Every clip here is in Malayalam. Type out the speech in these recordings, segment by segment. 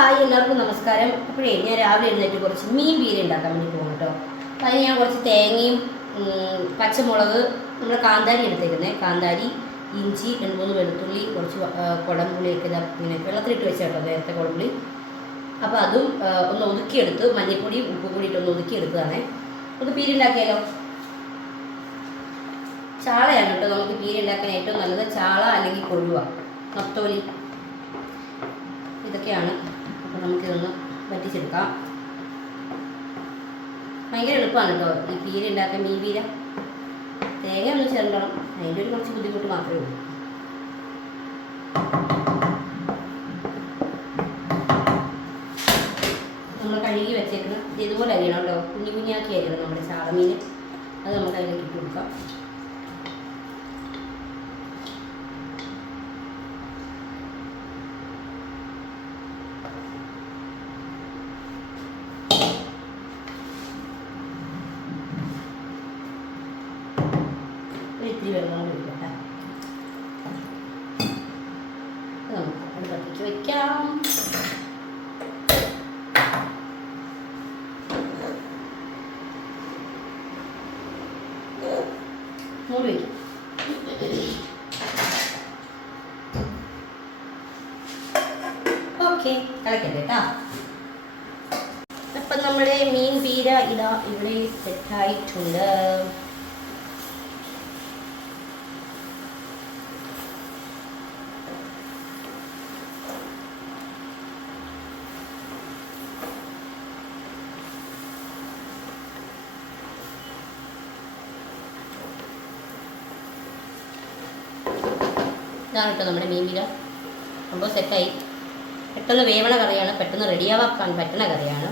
ഹായ്, എല്ലാവർക്കും നമസ്കാരം. അപ്പോഴേ ഞാൻ രാവിലെ എഴുന്നേറ്റ് കുറച്ച് മീൻ പീര ഉണ്ടാക്കാൻ വേണ്ടി പോകും കേട്ടോ. അപ്പോൾ അതിന് ഞാൻ കുറച്ച് തേങ്ങയും പച്ചമുളക്, നമ്മുടെ കാന്താരി എടുത്തേക്കുന്നത്, കാന്താരി, ഇഞ്ചി, 2-3 വെളുത്തുള്ളി, കുറച്ച് കുടംപുളിയൊക്കെ ഇങ്ങനെ വെള്ളത്തിലിട്ട് വെച്ച കേട്ടോ, നേരത്തെ കുടംപുളി. അപ്പോൾ അതും ഒന്ന് ഒതുക്കിയെടുത്ത് മഞ്ഞൾപ്പൊടിയും ഉപ്പും കൂടിയിട്ടൊന്ന് ഒതുക്കിയെടുത്തതാണേ. നമുക്ക് പീര ഉണ്ടാക്കിയാലോ. ചാളയാണ് കേട്ടോ നമുക്ക് പീര ഉണ്ടാക്കാൻ ഏറ്റവും നല്ലത്. ചാള അല്ലെങ്കിൽ കൊഴുവ, നത്തോലി, ഇതൊക്കെയാണ്. അപ്പോൾ നമുക്കിതൊന്ന് വറ്റിച്ചെടുക്കാം. ഭയങ്കര എളുപ്പമാണ് കേട്ടോ ഈ പീര ഉണ്ടാക്കാൻ. മീൻ പീര തേങ്ങ ഒന്ന് ചേർക്കണം, അതിൻ്റെ ഒരു കുറച്ച് ബുദ്ധിമുട്ട് മാത്രമേ ഉള്ളൂ. നമ്മൾ കഴുകി വെച്ചേക്കണം. ഇതുപോലെ അരിയണം കേട്ടോ, കുഞ്ഞു കുഞ്ഞാക്കി അരിയണം നമ്മുടെ ചാളമീൻ. അത് നമുക്ക് അതിലേക്ക് ഇട്ട് കൊടുക്കാം. ഇത്തിരി വെള്ളം ഒഴിക്കട്ടെ. നമുക്ക് അടുപ്പത്തേക്ക് വയ്ക്കാം. മൂടി വയ്ക്കാം. ഓക്കെ, കളക്കട്ടെ കേട്ടോ. അപ്പം നമ്മുടെ മീൻ പീര ഇതാ ഇവിടെ സെറ്റായിട്ടുണ്ട്. ഇതാണ് കേട്ടോ നമ്മുടെ മീൻ പീര. സംഭവം സെറ്റായി. പെട്ടെന്ന് വേവണ കറിയാണ്, പെട്ടെന്ന് റെഡിയാവാൻ പറ്റണ കറിയാണ്.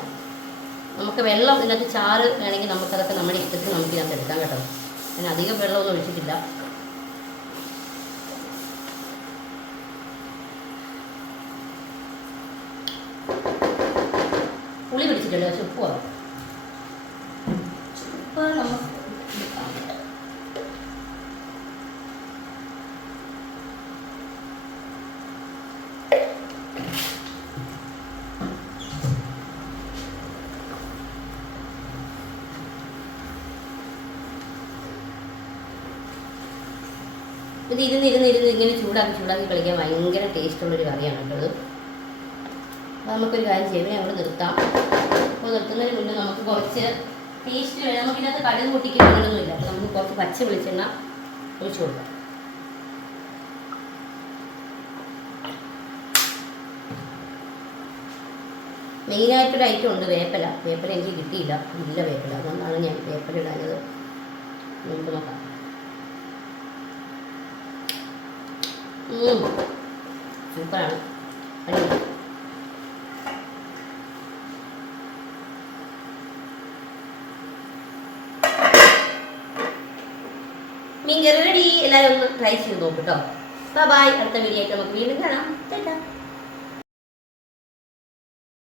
നമുക്ക് വെള്ളം ഇതിനകത്ത് ചാറ് വേണമെങ്കിൽ നമുക്കതൊക്കെ നമ്മുടെ ഇഷ്ടത്തിന് നമുക്ക് ഇതിനകത്ത് എടുക്കാം കേട്ടോ. ഞാൻ അധികം വെള്ളമൊന്നും ഒഴിച്ചിട്ടില്ല. പുളി പിടിച്ചിട്ടുണ്ട്, പക്ഷെ ഉപ്പ് വേണം. ഉപ്പ് നമുക്ക് ഇത് ഇരുന്ന് ഇങ്ങനെ ചൂടാക്കി കളിക്കാൻ ഭയങ്കര ടേസ്റ്റുള്ളൊരു കറിയാണ് കേട്ടോ ഇത്. അപ്പോൾ നമുക്കൊരു കാര്യം ചെയ്യും, ഞങ്ങൾ നിർത്താം. അപ്പോൾ നിർത്തുന്നതിന് മുന്നേ നമുക്ക് കുറച്ച് ടേസ്റ്റ് വേണം. നമുക്കിതിനകത്ത് കടുക് പൊട്ടിക്കുന്നൊന്നുമില്ല. അപ്പോൾ നമുക്ക് കുറച്ച് പച്ച വെളിച്ചെണ്ണ ഒഴിച്ച് കൊടുക്കാം. മെയിനായിട്ടൊരു ഐറ്റം ഉണ്ട്, വേപ്പില. വേപ്പില എനിക്ക് കിട്ടിയില്ല, ഇല്ല വേപ്പില, അതുകൊണ്ടാണ് ഞാൻ വേപ്പില ഇടാഞ്ഞത്. നമുക്ക് നോക്കാം. സൂപ്പറാണ്, അടിപൊളി. മീൻ കറി റെഡി. എല്ലാവരും ഒന്ന് ട്രൈ ചെയ്ത് നോക്കും കേട്ടോ. ബൈ. അടുത്ത വീഡിയോ ആയിട്ട് നമുക്ക് വീണ്ടും കാണാം.